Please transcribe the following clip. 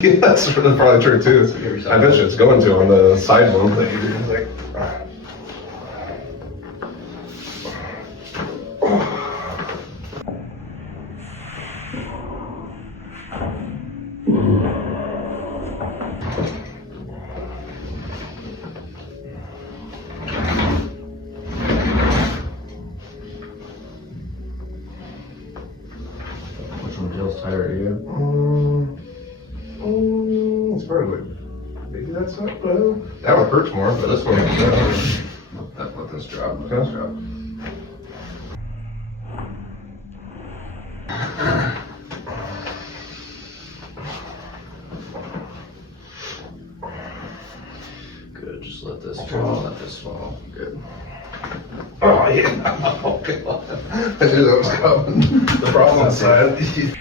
Yeah, that's probably true too. I bet you it's going to on the side one thing. It's like, Which one feels tighter to you? it's probably maybe that's not. That one hurts more, but this one does. Let this drop. Let this drop. Good. Just let this fall. Let this fall. Good. Oh yeah. Oh god. I knew that was coming. The problem side.